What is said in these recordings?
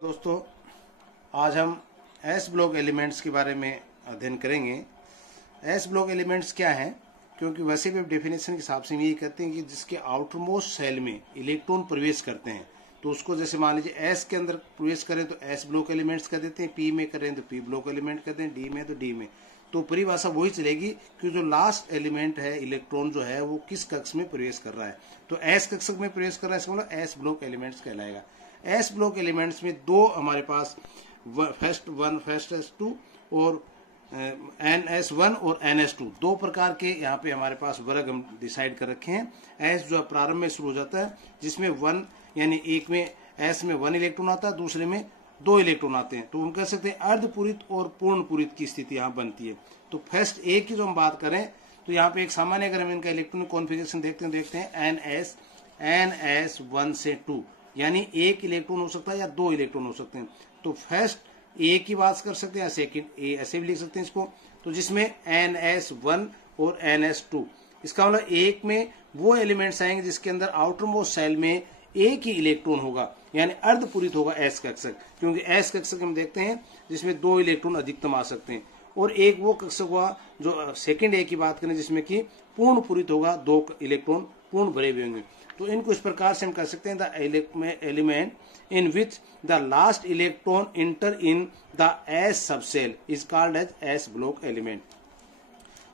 दोस्तों, आज हम एस ब्लॉक एलिमेंट्स के बारे में अध्ययन करेंगे। एस ब्लॉक एलिमेंट्स क्या है? क्योंकि वैसे भी डेफिनेशन के हिसाब से ये कहते हैं कि जिसके आउटरमोस्ट सेल में इलेक्ट्रॉन प्रवेश करते हैं, तो उसको जैसे मान लीजिए एस के अंदर प्रवेश करें तो एस ब्लॉक एलिमेंट्स कह देते हैं, पी में करें तो पी ब्लॉक एलिमेंट कहते हैं, डी में तो डी में। तो परिभाषा वही चलेगी कि जो लास्ट एलिमेंट है इलेक्ट्रॉन जो है वो किस कक्ष में प्रवेश कर रहा है। तो एस कक्ष में प्रवेश कर रहा है, इसका मतलब एस ब्लॉक एलिमेंट्स कहलाएगा। एस ब्लॉक एलिमेंट्स में दो हमारे पास फर्स्ट एस टू और NS1 और NS2 दो प्रकार के यहाँ पे हमारे पास वर्ग हम डिसाइड कर रखे हैं। एस जो प्रारंभ में शुरू हो जाता है, जिसमें 1 यानी एक में एस में 1 इलेक्ट्रॉन आता है, दूसरे में 2 इलेक्ट्रॉन आते हैं। तो हम कह सकते हैं अर्धपूरित और पूर्ण पूरित की स्थिति यहाँ बनती है। तो फर्स्ट ए की जो हम बात करें तो यहाँ पे एक सामान्य अगर हम इनका इलेक्ट्रॉनिक कॉन्फ़िगरेशन देखते हैं NS1 से 2 यानी एक इलेक्ट्रॉन हो सकता है या 2 इलेक्ट्रॉन हो सकते हैं। तो फर्स्ट ए की बात कर सकते हैं या सेकंड ए, ऐसे भी लिख सकते हैं इसको। तो जिसमें NS1 और NS2, इसका मतलब एक में वो एलिमेंट्स आएंगे जिसके अंदर आउटर मोस्ट सेल में एक ही इलेक्ट्रॉन होगा, यानी अर्धपूरित होगा एस कक्षक। क्योंकि एस कक्षक हम देखते हैं जिसमें 2 इलेक्ट्रॉन अधिकतम आ सकते हैं, और एक वो कक्षक हुआ जो सेकंड ए की बात करें जिसमें कि पूर्ण पूरित होगा, 2 इलेक्ट्रॉन पूर्ण भरे हुए होंगे। तो इनको इस प्रकार से हम कह सकते हैं the element in which the last electron enter in the s subshell is called as s block element.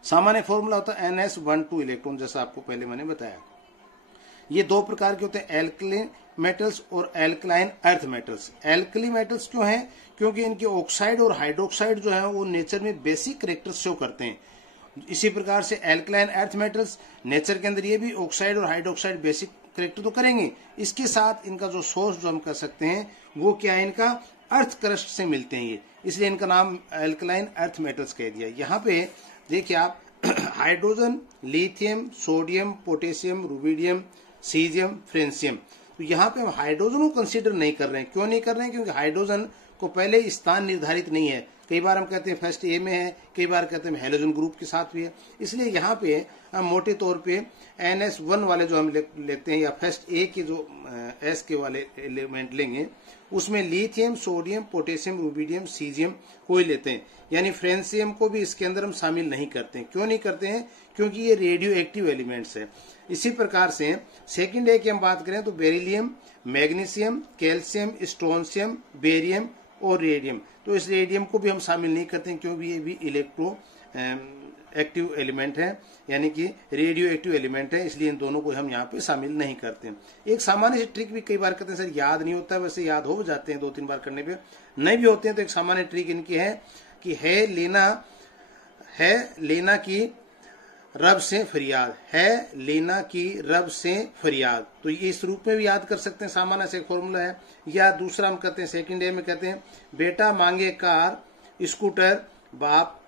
सामान्य फॉर्मूला होता है NS12 इलेक्ट्रॉन, जैसा आपको पहले मैंने बताया। ये दो प्रकार के होते हैं, एल्कलीन मेटल्स और alkaline earth metals. Alkali metals क्यों हैं? क्योंकि इनके ऑक्साइड और हाइड्रोक्साइड जो है वो नेचर में बेसिक कैरेक्टर शो करते हैं। इसी प्रकार से एल्कलाइन अर्थ मेटल्स नेचर के अंदर ये भी ऑक्साइड और हाइड्रोक्साइड बेसिक कैरेक्टर तो करेंगे, इसके साथ इनका जो सोर्स जो हम कर सकते हैं वो क्या है, इनका अर्थ क्रस्ट से मिलते हैं ये, इसलिए इनका नाम एल्कलाइन अर्थ मेटल्स कह दिया। यहाँ पे देखिए आप hydrogen, lithium, sodium, potassium, rubidium, caesium, francium. तो यहाँ पे हम हाइड्रोजन को कंसीडर नहीं कर रहे हैं। क्यों नहीं कर रहे हैं? क्योंकि हाइड्रोजन को पहले स्थान निर्धारित नहीं है। कई बार हम कहते हैं फर्स्ट ए में है, कई बार कहते हैं हेलोजन ग्रुप के साथ भी है। इसलिए यहाँ पे हम मोटे तौर पे NS1 वाले जो हम लेते हैं या फर्स्ट ए के जो एस के वाले एलिमेंट लेंगे उसमें lithium, sodium, potassium, rubidium, caesium को ही लेते हैं, यानी फ्रेंसियम को भी इसके अंदर हम शामिल नहीं करते हैं। क्यों नहीं करते हैं? क्योंकि ये रेडियो एक्टिव एलिमेंट्स है। इसी प्रकार से सेकेंड ए की हम बात करें तो beryllium, magnesium, calcium, strontium, barium और रेडियम। तो इस रेडियम को भी हम शामिल नहीं करते हैं क्योंकि ये भी इलेक्ट्रो एक्टिव एलिमेंट है, यानी कि रेडियो एक्टिव एलिमेंट है, इसलिए इन दोनों को हम यहाँ पे शामिल नहीं करते हैं। एक सामान्य सी ट्रिक भी कई बार करते हैं, सर याद नहीं होता, वैसे याद हो जाते हैं 2-3 बार करने पे, नहीं भी होते हैं। तो एक सामान्य ट्रिक इनकी है कि है लेना की रब से फरियाद, है लेना की रब से फरियाद। तो ये इस रूप में भी याद कर सकते हैं, सामान्य से फॉर्मूला है। या दूसरा हम कहते हैं सेकंड ए में कहते हैं बेटा मांगे कार स्कूटर बाप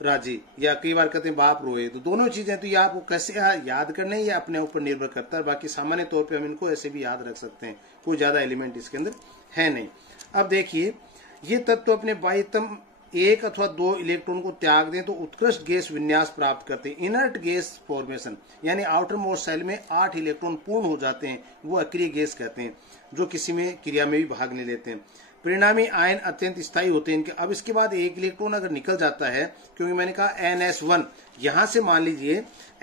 राजी, या कई बार कहते हैं बाप रोए। तो दोनों चीजें तो ये आपको कैसे याद करने ये अपने ऊपर निर्भर करता है। बाकी सामान्य तौर पे हम इनको ऐसे भी याद रख सकते हैं, कोई ज्यादा एलिमेंट इसके अंदर है नहीं। अब देखिए ये तत्व अपने बाह्यतम 1 अथवा 2 इलेक्ट्रॉन को त्याग दें तो उत्कृष्ट गैस विन्यास प्राप्त करते हैं, इनर्ट गैस फॉर्मेशन, यानी आउटर मोस्ट सेल में 8 इलेक्ट्रॉन पूर्ण हो जाते हैं, वो अक्रिय गैस कहते हैं, जो किसी में क्रिया में भी भाग नहीं लेते हैं। परिणामी आयन अत्यंत स्थायी होते हैं इनके। अब इसके बाद एक इलेक्ट्रॉन अगर निकल जाता है, क्योंकि मैंने कहा NS1, यहां से मान लीजिए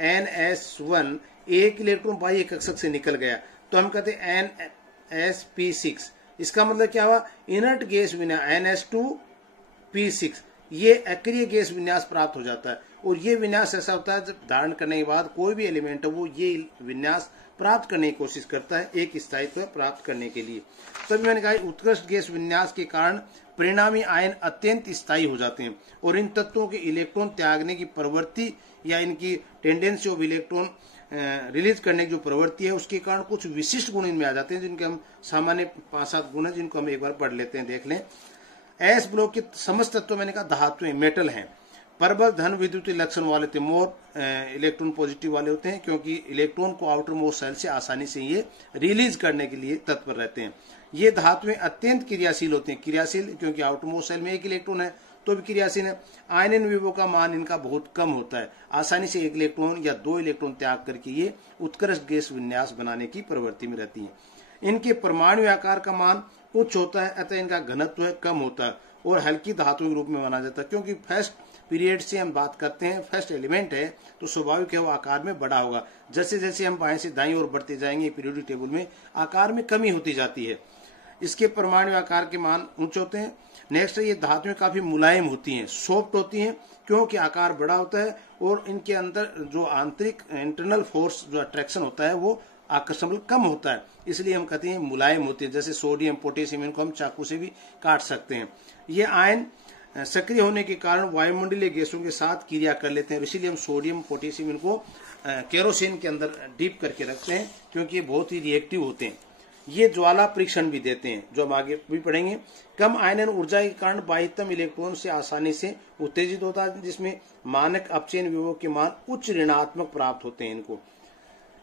NS1 एक इलेक्ट्रॉन बाह्य कक्षक से निकल गया, तो हम कहते हैं NSP6। इसका मतलब क्या हुआ? इनर्ट गैस विन्यास NS2P6, ये अक्रिय गैस विन्यास प्राप्त हो जाता है। और ये विन्यास ऐसा होता है जब धारण करने के बाद कोई भी एलिमेंट है वो ये विन्यास प्राप्त करने की कोशिश करता है, एक स्थायित्व प्राप्त करने के लिए। तभी मैंने कहा उत्कृष्ट गैस विन्यास के कारण परिणामी आयन अत्यंत स्थायी हो जाते हैं, और इन तत्वों के इलेक्ट्रॉन त्यागने की प्रवृत्ति या इनकी टेंडेंसी ऑफ इलेक्ट्रॉन रिलीज करने की जो प्रवृत्ति है उसके कारण कुछ विशिष्ट गुण इनमें आ जाते हैं, जिनके हम सामान्य 5-7 गुण है जिनको हम एक बार पढ़ लेते हैं, देख लें। एस ब्लॉक के समस्त तत्व मैंने कहा धातुएं, मेटल हैं, प्रबल धन विद्युतीय लक्षण वाले थे, मोर इलेक्ट्रॉन पॉजिटिव वाले होते हैं, क्योंकि इलेक्ट्रॉन को आउटर मोस्ट सेल से आसानी से ये रिलीज करने के लिए तत्पर रहते हैं। ये धातुएं अत्यंत क्रियाशील होते हैं, क्रियाशील क्योंकि आउटर मोस्ट सेल में एक इलेक्ट्रॉन है तो भी क्रियाशील है। आयनन विभव का मान इनका बहुत कम होता है, आसानी से 1 इलेक्ट्रॉन या 2 इलेक्ट्रॉन त्याग करके ये उत्कृष्ट गैस विन्यास बनाने की प्रवृत्ति में रहती है। इनके परमाणु आकार का मान उच्च होता है, अतः इनका घनत्व कम होता है और हल्की धातु के रूप में माना जाता है। क्योंकि फर्स्ट पीरियड से हम बात करते हैं, फर्स्ट एलिमेंट है तो स्वाभाविक है वो आकार में बड़ा होगा। जैसे जैसे हम बाएं से दाईं ओर बढ़ते जाएंगे पीरियोडिक टेबल में आकार में कमी होती जाती है। इसके परमाणु आकार के मान ऊंचे होते हैं। नेक्स्ट ये धातुएं काफी मुलायम होती हैं, सॉफ्ट होती हैं, क्योंकि आकार बड़ा होता है और इनके अंदर जो आंतरिक इंटरनल फोर्स जो अट्रैक्शन होता है वो आकर्षण बल कम होता है, इसलिए हम कहते हैं मुलायम होती है। जैसे सोडियम, पोटेशियम, इनको हम चाकू से भी काट सकते हैं। ये आयन सक्रिय होने के कारण वायुमंडलीय गैसों के साथ क्रिया कर लेते हैं, इसीलिए हम सोडियम, पोटेशियम इनको केरोसिन के अंदर डीप करके रखते हैं, क्योंकि ये बहुत ही रिएक्टिव होते हैं। ये ज्वाला परीक्षण भी देते हैं, जो हम आगे भी पढ़ेंगे। कम आयनन ऊर्जा के कारण बाह्यतम इलेक्ट्रॉन से आसानी से उत्तेजित होता है, जिसमें मानक अपचयन विभव के मान उच्च ऋणात्मक प्राप्त होते हैं।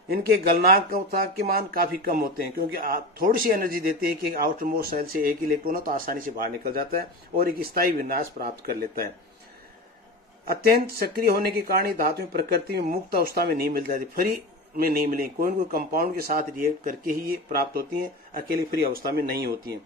इनके गलनांक के मान काफी कम होते हैं, क्योंकि थोड़ी सी एनर्जी देते हैं कि आउटर मोस्ट सेल से एक इलेक्ट्रॉन तो आसानी से बाहर निकल जाता है और एक स्थायी विन्यास प्राप्त कर लेता है। अत्यंत सक्रिय होने के कारण धातुएं प्रकृति में मुक्त अवस्था में नहीं मिल जाती, फ्री में नहीं मिलेंगी, कोई न कोई कंपाउंड के साथ रिएक्ट करके ही ये प्राप्त होती हैं, अकेली फ्री अवस्था में नहीं होती हैं।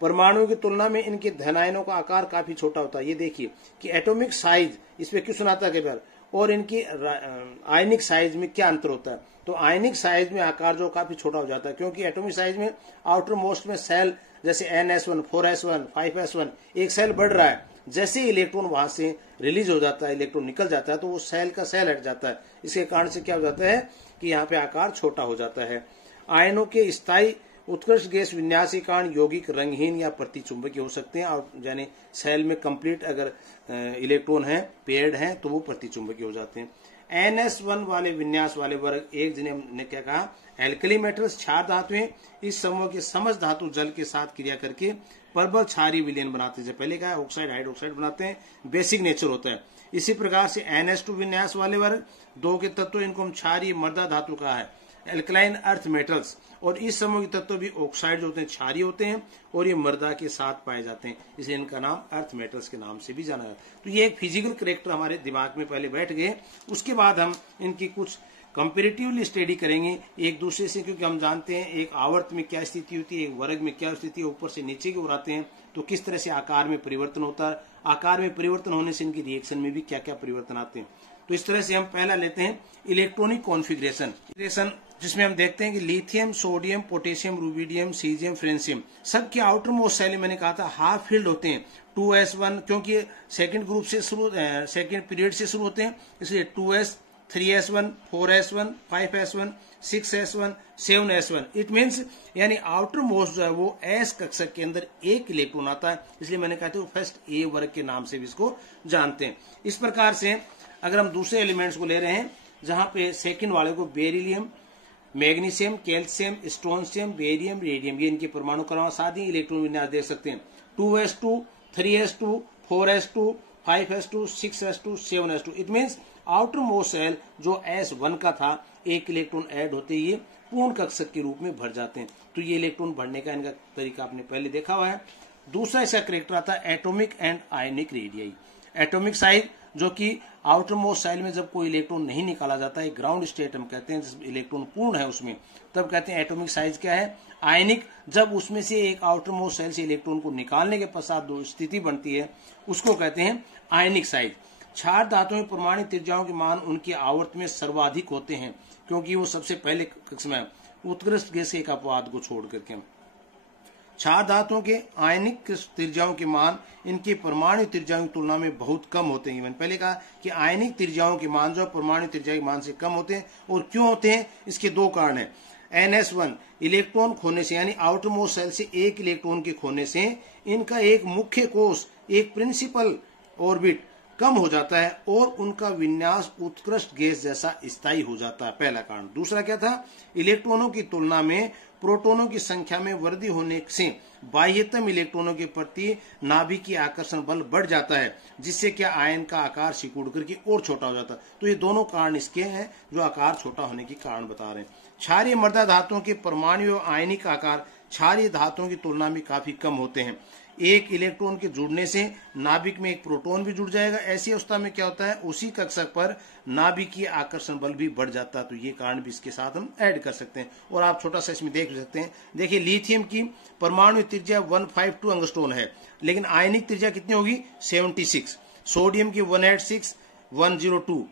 परमाणुओं की तुलना में इनके धन आयनों का आकार काफी छोटा होता है। ये देखिए कि एटॉमिक साइज इस पे क्यों सुनाता है कई बार, और इनकी आयनिक साइज में क्या अंतर होता है। तो आयनिक साइज में आकार जो काफी छोटा हो जाता है, क्योंकि एटॉमिक साइज में आउटर मोस्ट में सेल जैसे NS1, 4S1, 5S1 एक सेल बढ़ रहा है, जैसे ही इलेक्ट्रॉन वहां से रिलीज हो जाता है, इलेक्ट्रॉन निकल जाता है, तो वो सेल का सेल हट जाता है। इसके कारण से क्या हो जाता है कि यहाँ पे आकार छोटा हो जाता है। आयनों के स्थायी उत्कृष्ट गैस विन्यास के कारण यौगिक रंगहीन या प्रतिचुंबकीय हो सकते हैं, और यानी सेल में कंप्लीट अगर इलेक्ट्रॉन है, पेयर्ड है, तो वो प्रतिचुंबकीय हो जाते हैं। NS1 वाले विन्यास वाले वर्ग एक, जिन्हें हमने क्या कहा, एल्कली मेटल्स, क्षार धातुएं। इस समूह के समस्त धातु जल के साथ क्रिया करके प्रबल क्षारीय विलयन बनाते हैं। पहले कहा ऑक्साइड हाइड्रोक्साइड बनाते हैं, बेसिक नेचर होता है। इसी प्रकार से NS2 विन्यास वाले वर्ग दो के तत्व, इनको हम क्षारीय मर्दा धातु कहा है, एल्कलाइन अर्थ मेटल्स। और इस समूह के तत्व भी ऑक्साइड होते हैं, क्षारीय होते हैं, और ये मर्दा के साथ पाए जाते हैं, इसलिए इनका नाम अर्थ मेटल्स के नाम से भी जाना जाता है। तो ये एक फिजिकल कैरेक्टर हमारे दिमाग में पहले बैठ गए। उसके बाद हम इनकी कुछ कंपेरेटिवली स्टडी करेंगे एक दूसरे से, क्योंकि हम जानते हैं एक आवर्त में क्या स्थिति होती है, एक वर्ग में क्या स्थिति है, ऊपर से नीचे की ओर आते हैं तो किस तरह से आकार में परिवर्तन होता है, आकार में परिवर्तन होने से इनकी रिएक्शन में भी क्या क्या परिवर्तन आते हैं। तो इस तरह से हम पहला लेते हैं इलेक्ट्रॉनिक कॉन्फ़िगरेशन, जिसमें हम देखते हैं कि lithium, sodium, potassium, rubidium, caesium, francium सबके आउटर मोस्ट सेल मैंने कहा था हाफ फिल्ड होते हैं। 2s1 क्योंकि सेकंड ग्रुप से शुरू, सेकंड पीरियड से शुरू होते हैं, इसलिए 2s, 3s1, 4s1, 5s1, 6s1, 7s1। It means यानी आउटर मोस्ट जो है वो एस कक्षक के अंदर एक इलेक्ट्रॉन आता है, इसलिए मैंने कहा था वो फर्स्ट ए वर्ग के नाम से भी इसको जानते हैं। इस प्रकार से अगर हम दूसरे एलिमेंट्स को ले रहे हैं, जहां पे सेकंड वाले को beryllium, magnesium, calcium, strontium, barium, radium, ये इनके परमाणु क्रम साथ ही इलेक्ट्रॉन विन्यास देख सकते हैं। 2s2, 3s2, 4s2, 5s2, 6s2, 7s2। It means outer most shell जो S1 का था, एक इलेक्ट्रॉन ऐड होते ही पूर्ण कक्षक के रूप में भर जाते हैं। तो ये इलेक्ट्रॉन भरने का इनका तरीका आपने पहले देखा हुआ है। दूसरा इसका करेक्टर आता है atomic and ionic radii. Atomic size जो कि आउटर मोस्ट सेल में जब कोई इलेक्ट्रॉन नहीं निकाला जाता है, ग्राउंड स्टेट हम कहते हैं, इलेक्ट्रॉन पूर्ण है उसमें, तब कहते हैं एटॉमिक साइज क्या है। आयनिक जब उसमें से एक आउटर मोस्ट सेल से इलेक्ट्रॉन को निकालने के पश्चात दो स्थिति बनती है, उसको कहते हैं आयनिक साइज। क्षार धातुओं में परमाणु त्रिज्याओं के मान उनकी आवर्त में सर्वाधिक होते हैं, क्योंकि वो सबसे पहले कक्ष में उत्कृष्ट गैस के एक अपवाद को छोड़ करके। क्षार धातुओं के आयनिक त्रिज्याओं के मान इनकी परमाणु त्रिज्याओं की तुलना में बहुत कम होते हैं। मैंने पहले कहा कि आयनिक त्रिज्याओं के मान जो परमाणु त्रिज्या के मान से कम होते हैं, और क्यों होते हैं, इसके दो कारण हैं। NS1 इलेक्ट्रॉन खोने से, यानी आउटर मोस्ट सेल से एक इलेक्ट्रॉन के खोने से इनका एक मुख्य कोष, एक प्रिंसिपल ऑर्बिट कम हो जाता है और उनका विन्यास उत्कृष्ट गैस जैसा स्थायी हो जाता है, पहला कारण। दूसरा क्या था, इलेक्ट्रॉनों की तुलना में प्रोटॉनों की संख्या में वृद्धि होने से बाह्यतम इलेक्ट्रॉनों के प्रति नाभिकीय आकर्षण बल बढ़ जाता है, जिससे क्या आयन का आकार सिकुड़ करके और छोटा हो जाता है। तो ये दोनों कारण इसके हैं जो आकार छोटा होने के कारण बता रहे हैं। क्षारीय मृदा धातुओं के परमाणु और आयनिक आकार क्षारीय धातुओं की तुलना में काफी कम होते हैं। एक इलेक्ट्रॉन के जुड़ने से नाभिक में एक प्रोटॉन भी जुड़ जाएगा। ऐसी अवस्था में क्या होता है, उसी कक्षक पर नाभिकीय आकर्षण बल भी बढ़ जाता है। तो ये कारण भी इसके साथ हम ऐड कर सकते हैं। और आप छोटा सा इसमें देख सकते हैं, देखिए लिथियम की परमाणु त्रिज्या 152 एंगस्ट्रॉन है, लेकिन आयनिक त्रिज्या कितनी होगी 76। सोडियम की 186 102,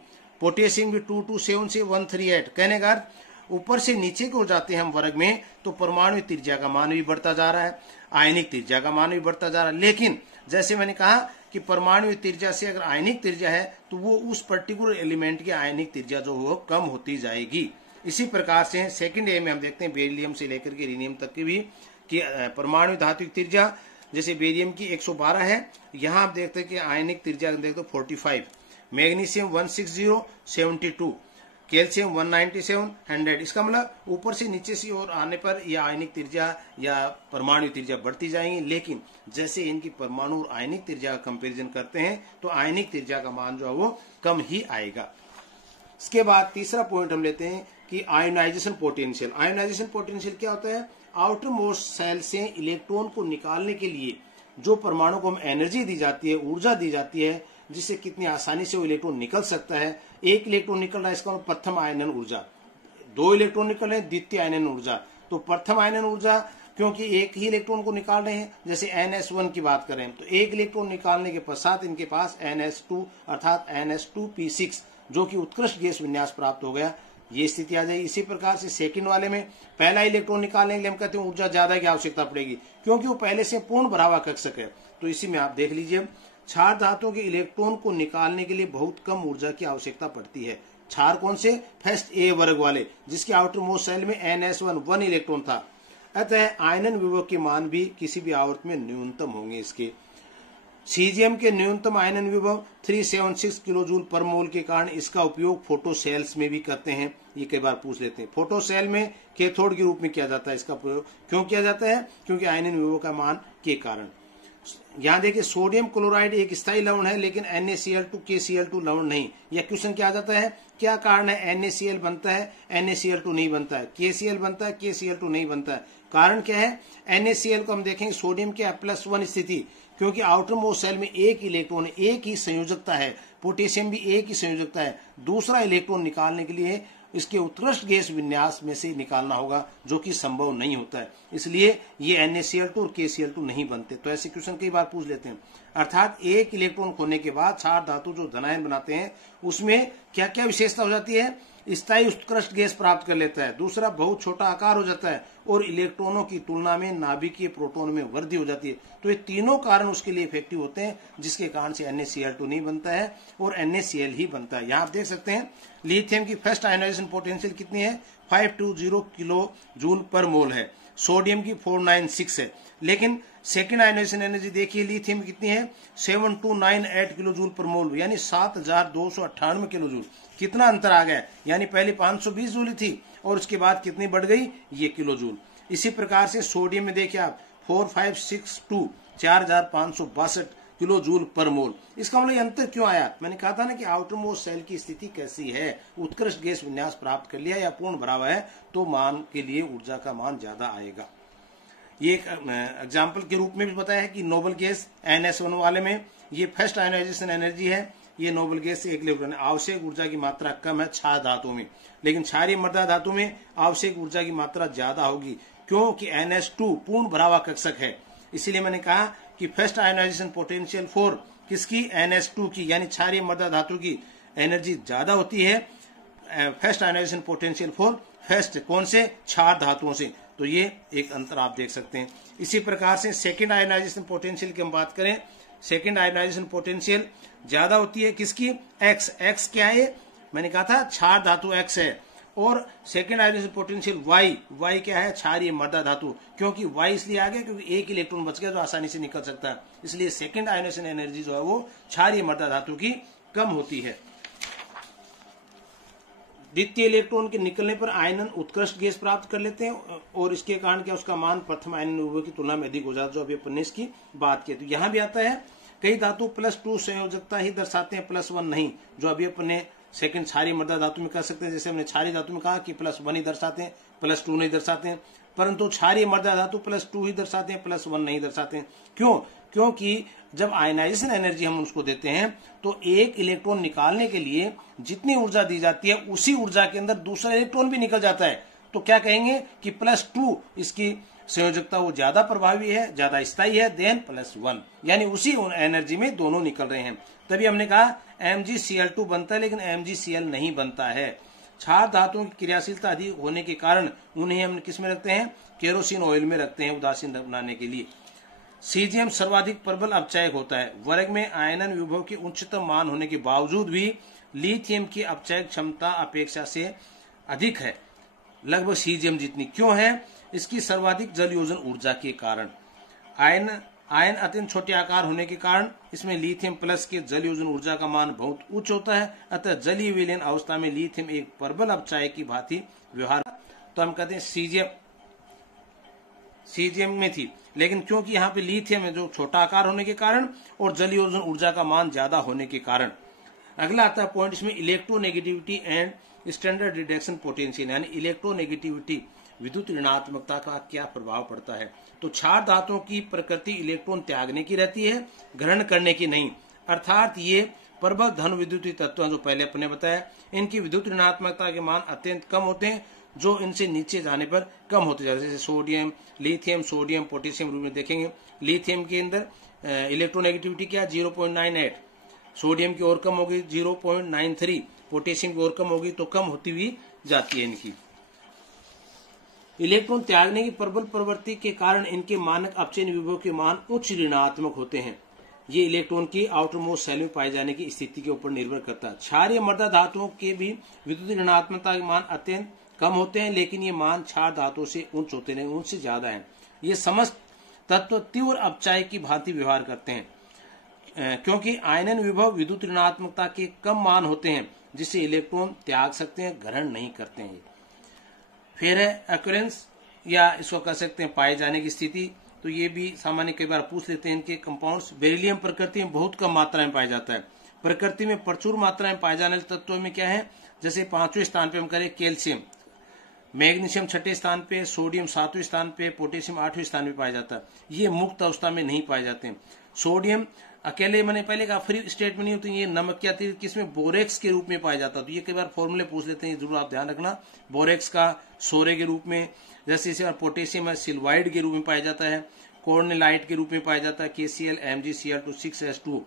पोटेशियम की 227 से 138। कहने का ऊपर से नीचे को जाते हैं हम वर्ग में तो परमाणु त्रिज्या का मान भी बढ़ता जा रहा है, आयनिक त्रिज्या का मान भी बढ़ता जा रहा है। लेकिन जैसे मैंने कहा कि परमाणु त्रिज्या से अगर आयनिक त्रिज्या है तो वो उस पर्टिकुलर एलिमेंट की आयनिक त्रिज्या जो हो कम होती जाएगी। इसी प्रकार से सेकंड ए में हम देखते हैं बेरिलियम से लेकर के रीनियम तक की भी कि परमाणु धातु की त्रिज्या जैसे बेरियम की 112 है, यहाँ आप देखते हैं कि आयनिक त्रिज्या देखते हो 45, मैग्नीशियम 160 72, कैल्शियम 197 100। इसका मतलब ऊपर से नीचे से और आने पर यह आयनिक त्रिज्या या परमाणु त्रिज्या बढ़ती जाएंगी, लेकिन जैसे इनकी परमाणु और आयनिक त्रिज्या का कंपैरिजन करते हैं तो आयनिक त्रिज्या का मान जो है वो कम ही आएगा। इसके बाद तीसरा पॉइंट हम लेते हैं कि आयोनाइजेशन पोटेंशियल। आयोनाइजेशन पोटेंशियल क्या होता है, आउटर मोस्ट सेल से इलेक्ट्रॉन को निकालने के लिए जो परमाणु को हम एनर्जी दी जाती है, ऊर्जा दी जाती है, जिससे कितनी आसानी से वो इलेक्ट्रॉन निकल सकता है। एक इलेक्ट्रॉन निकल रहा है, इसका मतलब प्रथम आयनन ऊर्जा। दो इलेक्ट्रॉन निकल रहे हैं, द्वितीय आयनन ऊर्जा। तो प्रथम आयनन ऊर्जा क्योंकि एक ही इलेक्ट्रॉन को निकाल रहे हैं, जैसे NS1 की बात करें तो एक इलेक्ट्रॉन निकालने के पश्चात इनके पास NS2 अर्थात NS2P6 जो कि उत्कृष्ट गैस विन्यास प्राप्त हो गया, ये स्थिति आ जाएगी। इसी प्रकार से सेकंड वाले में पहला इलेक्ट्रॉन निकालने के लिए हम कहते हैं ऊर्जा ज्यादा की आवश्यकता पड़ेगी क्योंकि वो पहले से पूर्ण भरा हुआ कक्षक है। तो इसी में आप देख लीजिए क्षार धातुओं के इलेक्ट्रॉन को निकालने के लिए बहुत कम ऊर्जा की आवश्यकता पड़ती है। क्षार कौन से, फर्स्ट ए वर्ग वाले, जिसके आउटर मोस्ट सेल में NS1 1 इलेक्ट्रॉन था। अतः आयनन विभव के मान भी किसी भी आवर्त में न्यूनतम होंगे। इसके सीजियम के न्यूनतम आयनन विभव 376 किलो जूल पर मोल के कारण इसका उपयोग फोटो सेल्स में भी करते हैं। ये कई बार पूछ लेते हैं, फोटो सेल में कैथोड के रूप में किया जाता है। इसका प्रयोग क्यों किया जाता है, क्योंकि आयनन विभव का मान के कारण। यहाँ देखिए सोडियम क्लोराइड एक स्थायी लवण है, लेकिन NaCl2 KCl2 लवण नहीं। यह क्वेश्चन क्या आ जाता है, क्या कारण है NaCl बनता है NaCl2 नहीं बनता है, KCl बनता है KCl2 नहीं बनता है। कारण क्या है, NaCl को हम देखेंगे सोडियम के +1 स्थिति, क्योंकि आउटर मोस्ट सेल में एक इलेक्ट्रॉन एक ही संयोजकता है, पोटेशियम भी एक ही संयोजकता है। दूसरा इलेक्ट्रॉन निकालने के लिए इसके उत्कृष्ट गैस विन्यास में से निकालना होगा, जो कि संभव नहीं होता है। इसलिए ये NaCl2 और KCl2 नहीं बनते। तो ऐसे क्वेश्चन कई बार पूछ लेते हैं। अर्थात एक इलेक्ट्रॉन खोने के बाद क्षार धातु जो धनायन बनाते हैं उसमें क्या क्या विशेषता हो जाती है, स्थायी उत्कृष्ट गैस प्राप्त कर लेता है, दूसरा बहुत छोटा आकार हो जाता है और इलेक्ट्रॉनों की तुलना में नाभिकीय प्रोटॉन में वृद्धि हो जाती है। तो ये तीनों कारण उसके लिए इफेक्टिव होते हैं, जिसके कारण से NaCl2 नहीं बनता है और NaCl ही बनता है। यहाँ आप देख सकते हैं लिथियम की फर्स्ट आयोनाइजेशन पोटेंशियल कितनी है, 520 किलो जूल पर मोल है। सोडियम की 496 है, लेकिन सेकेंड आयोनाइजेशन एनर्जी देखिए लिथियम की कितनी है, 7298 किलो जूल पर मोल, यानी 7298 किलो जूल। कितना अंतर आ गया, यानी पहले 520 जूल थी और उसके बाद कितनी बढ़ गई, ये किलो जूल। इसी प्रकार से सोडियम में देखिए आप 4562 4562 किलो जूल पर मोल। इसका मतलब अंतर क्यों आया, मैंने कहा था ना कि आउटर मोस्ट सेल की स्थिति कैसी है, उत्कृष्ट गैस विन्यास प्राप्त कर लिया या पूर्ण भरा हुआ है तो मान के लिए ऊर्जा का मान ज्यादा आएगा। ये एक एग्जाम्पल के रूप में भी बताया है कि नोबल गैस NS1 वाले में ये फर्स्ट आयोनाइजेशन एनर्जी है, ये नोबल गैस से एक इलेक्ट्रॉन, आवश्यक ऊर्जा की मात्रा कम है क्षार धातु में, लेकिन क्षारीय मृदा धातु में आवश्यक ऊर्जा की मात्रा ज्यादा होगी क्योंकि NS2 पूर्ण भरा हुआ कक्षक है। इसीलिए मैंने कहा कि फर्स्ट आयोनाइजेशन पोटेंशियल फॉर किसकी, NS2 की, यानी क्षारीय मृदा धातु की एनर्जी ज्यादा होती है first ionization potential for first कौन से, क्षार धातुओं से। तो ये एक अंतर आप देख सकते हैं। इसी प्रकार से सेकेंड आयोनाइजेशन पोटेंशियल की हम बात करें, सेकेंड आयोनाइजेशन पोटेंशियल ज्यादा होती है किसकी, X क्या है, मैंने कहा था क्षार धातु X है, और सेकेंड आयोनाइजेशन पोटेंशियल Y क्या है, क्षारीय मृदा धातु। क्योंकि Y इसलिए आ गया क्योंकि एक इलेक्ट्रॉन बच गया जो आसानी से निकल सकता है, इसलिए सेकेंड आयोनाइजेशन एनर्जी जो है वो क्षारीय मृदा धातु की कम होती है। द्वितीय इलेक्ट्रॉन के निकलने पर आयनन उत्कृष्ट गैस प्राप्त कर लेते हैं और इसके कारण क्या उसका मान प्रथम आयनन विभव की तुलना में अधिक हो जाता है, जो अभी अपन ने इसकी बात की। तो यहाँ भी आता है कई धातु +2 संयोजकता ही दर्शाते हैं, +1 नहीं, जो अभी अपन ने सेकंड क्षारीय मृदा धातु में कर सकते हैं। जैसे हमने क्षारीय धातु में कहा कि +1 ही दर्शाते हैं, +2 नहीं दर्शाते हैं। परंतु क्षारीय मृदा धातु +2 ही दर्शाते हैं, +1 नहीं दर्शाते हैं। क्यों? क्योंकि जब आयनाइजेशन एनर्जी हम उसको देते हैं तो एक इलेक्ट्रॉन निकालने के लिए जितनी ऊर्जा दी जाती है उसी ऊर्जा के अंदर दूसरा इलेक्ट्रॉन भी निकल जाता है। तो क्या कहेंगे कि +2 इसकी संयोजकता वो ज्यादा प्रभावी है, ज्यादा स्थायी है देन +1, यानी उसी एनर्जी में दोनों निकल रहे हैं। तभी हमने कहा MgCl2 बनता है लेकिन MgCl नहीं बनता है। क्षार धातुओं की क्रियाशीलता अधिक होने के कारण उन्हें हम किस में रखते हैं? केरोसिन ऑयल में रखते हैं उदासीन बनाने के लिए। सीजियम सर्वाधिक प्रबल अपचायक होता है। वर्ग में आयनन विभव के उच्चतम मान होने के बावजूद भी लिथियम की अपचायक क्षमता अपेक्षा से अधिक है, लगभग सीजियम जितनी। क्यों है? इसकी सर्वाधिक जल योजन ऊर्जा के कारण। आयन अत्यंत छोटे आकार होने के कारण इसमें लिथियम प्लस के जल योजन ऊर्जा का मान बहुत उच्च होता है। अतः जलीय विलयन अवस्था में लिथियम एक प्रबल अपचायक की भांति व्यवहार, तो हम कहते हैं सीजियम में थी, लेकिन क्योंकि यहाँ पे लिथियम है जो छोटा आकार होने के कारण और जल योजन ऊर्जा का मान ज्यादा होने के कारण। अगला आता है पॉइंट इसमें electronegativity and standard reduction potential, यानी इलेक्ट्रोनेगेटिविटी विद्युत ऋणात्मकता का क्या प्रभाव पड़ता है। तो क्षार धातुओं की प्रकृति इलेक्ट्रॉन त्यागने की रहती है, ग्रहण करने की नहीं। अर्थात ये प्रबल धन विद्युतीय तत्व जो पहले अपने बताया, इनकी विद्युत ऋणात्मकता के मान अत्यंत कम होते हैं, जो इनसे नीचे जाने पर कम होते जाते हैं। जैसे सोडियम, लिथियम, सोडियम, पोटेशियम रूप में देखेंगे। लिथियम के अंदर इलेक्ट्रोनेगेटिविटी क्या? 0.98, सोडियम की ओर कम होगी 0.93, पोटेशियम की ओर कम होगी तो कम होती हुई जाती है इनकी। इलेक्ट्रॉन त्यागने की प्रबल प्रवृत्ति के कारण इनके मानक अपचयन विभव के मान उच्च ऋणात्मक होते हैं। ये इलेक्ट्रॉन की आउटरमोस्ट सेल में पाए जाने की स्थिति के ऊपर निर्भर करता है। क्षारीय मृदा धातुओं के भी विद्युत ऋणात्मकता के मान अत्यंत कम होते हैं, लेकिन ये मान क्षार धातुओं से उच्च होते हैं, उनसे ज्यादा है। ये समस्त तत्व तीव्र अपचायक की भांति व्यवहार करते हैं, क्योंकि आयनन विभव विद्युत ऋणात्मकता के कम मान होते हैं, जिसे इलेक्ट्रॉन त्याग सकते हैं, ग्रहण नहीं करते हैं। फिर है अक्रेंस, या इसको कह सकते हैं पाए जाने की स्थिति। तो ये भी सामान्य कई बार पूछ लेते हैं इनके कंपाउंड्स। बेरिलियम प्रकृति में बहुत कम मात्रा में पाया जाता है। प्रकृति में प्रचुर मात्रा में पाए जाने वाले तत्वों में क्या है? जैसे 5वें स्थान पे हम करें कैल्शियम, मैग्नीशियम 6ठे स्थान पे, सोडियम 7वें स्थान पे, पोटेशियम 8वें स्थान पे पाया जाता है। ये मुक्त अवस्था में नहीं पाए जाते हैं। सोडियम अकेले, मैंने पहले कहा फ्री स्टेट में नहीं होती, ये नमक के अतिरिक्त किसमें? बोरेक्स के रूप में पाया जाता है। तो ये कई बार फॉर्मूले पूछ लेते हैं, जरूर आप ध्यान रखना। बोरेक्स का सोरे के रूप में, जैसे इसे पोटेशियम है सिल्वाइड के रूप में पाया जाता है, कॉर्नेलाइट के रूप में पाया जाता है, KCl MgCl2 6s2।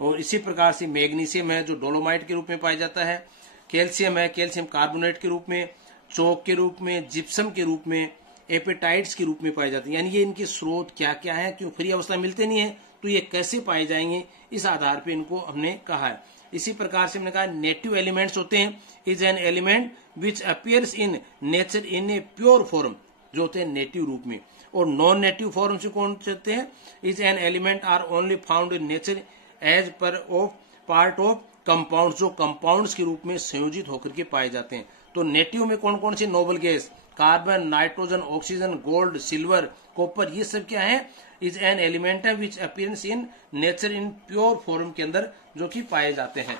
और इसी प्रकार से मैग्नीशियम है जो डोलोमाइट के रूप में पाया जाता है, कैल्शियम है कैल्शियम कार्बोनेट के रूप में, चौक के रूप में, जिप्सम के रूप में, एपेटाइट्स के रूप में पाए जाते हैं। यानी ये इनके स्रोत क्या क्या है, क्यों फ्री अवस्था मिलते नहीं है तो ये कैसे पाए जाएंगे, इस आधार पे इनको हमने कहा है। इसी प्रकार से हमने कहा नेटिव एलिमेंट्स होते हैं, is an element which appears in nature in a pure form, जो होते हैं नेटिव रूप में। और नॉन नेटिव फॉर्म से कौन होते हैं? Is an element are only found in nature as per of part of compound, जो कंपाउंड्स के रूप में संयोजित होकर के पाए जाते हैं। तो नेटिव में कौन कौन से noble gas? Carbon, nitrogen, oxygen, gold, silver, copper, ये सब क्या है? इज एन एलिमेंट है which appearance in nature in pure form के अंदर जो कि पाए जाते हैं।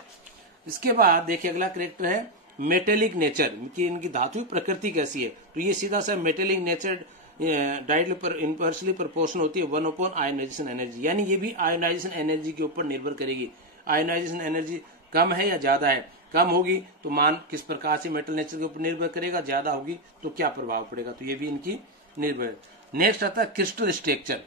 इसके बाद देखिए अगला कैरेक्टर है मेटेलिक नेचर, कि इनकी धातु प्रकृति कैसी है। तो ये सीधा सा metallic nature directly inversely proportional होती है 1 आयोनाइजेशन एनर्जी, यानी ये भी आयोनाइजेशन एनर्जी के ऊपर निर्भर करेगी। आयोनाइजेशन एनर्जी कम है या ज्यादा है? कम होगी तो मान किस प्रकार से मेटल नेचर के ऊपर निर्भर करेगा, ज्यादा होगी तो क्या प्रभाव पड़ेगा, तो ये भी इनकी निर्भर। नेक्स्ट आता है क्रिस्टल स्ट्रक्चर,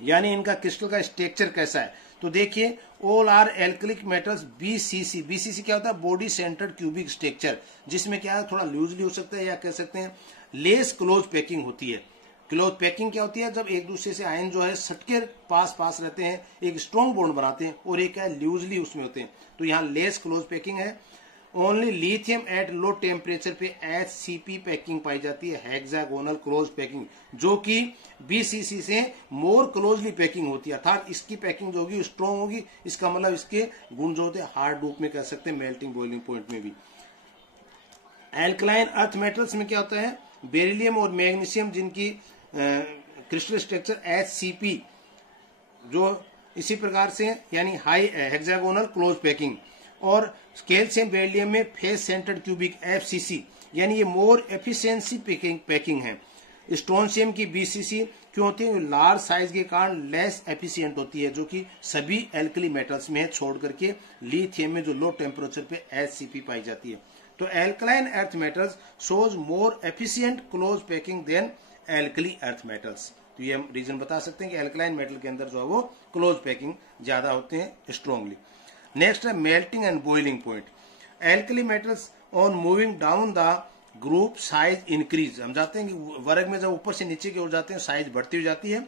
यानी इनका क्रिस्टल का स्ट्रक्चर कैसा है। तो देखिए all are alkalic metals BCC। BCC क्या होता है? बॉडी सेंटर्ड क्यूबिक स्ट्रक्चर, जिसमें क्या है थोड़ा लूजली हो सकता है या कह सकते हैं लेस क्लोज पैकिंग होती है। क्लोज पैकिंग क्या होती है? जब एक दूसरे से आयन जो है सटके पास पास रहते हैं, एक स्ट्रॉन्ग बॉन्ड बनाते हैं, और एक है लूजली उसमें होते हैं। तो यहाँ लेस क्लोज पैकिंग है। Only lithium at low temperature पे HCP पैकिंग पाई जाती है, हेक्सागोनल क्लोज पैकिंग, जो कि BCC से मोर क्लोजली पैकिंग होती है। अर्थात इसकी पैकिंग जो होगी स्ट्रॉन्ग होगी, इसका मतलब इसके गुण जो होते हैं हार्ड रूप में कह सकते हैं, मेल्टिंग बॉइलिंग पॉइंट में भी। एल्कलाइन अर्थ मेटल्स में क्या होता है? बेरिलियम और मैग्नीशियम, जिनकी क्रिस्टल स्ट्रक्चर HCP, जो इसी प्रकार से यानी हाई हेक्सागोनल क्लोज पैकिंग। और कैल्शियम बेरिलियम में फेस सेंटर्ड क्यूबिक FCC, यानी ये मोर एफिशिएंसी पैकिंग है। स्ट्रोंशियम की BCC क्यों होती है? लार्ज साइज के कारण लेस एफिशिएंट होती है, जो कि सभी एल्कली मेटल्स में है, छोड़ करके लिथियम में जो लो टेम्परेचर पे HCP पाई जाती है। तो alkaline earth metals shows more efficient close packing than alkali earth metals. तो ये हम रीजन बता सकते हैं कि एल्कलाइन मेटल के अंदर जो है वो क्लोज पैकिंग ज्यादा होते हैं स्ट्रॉन्गली। नेक्स्ट है melting and boiling point. Alkali metals on moving down the group size increase. हम जाते हैं कि वर्ग में जब ऊपर से नीचे की ओर जाते हैं साइज बढ़ती हुई जाती है,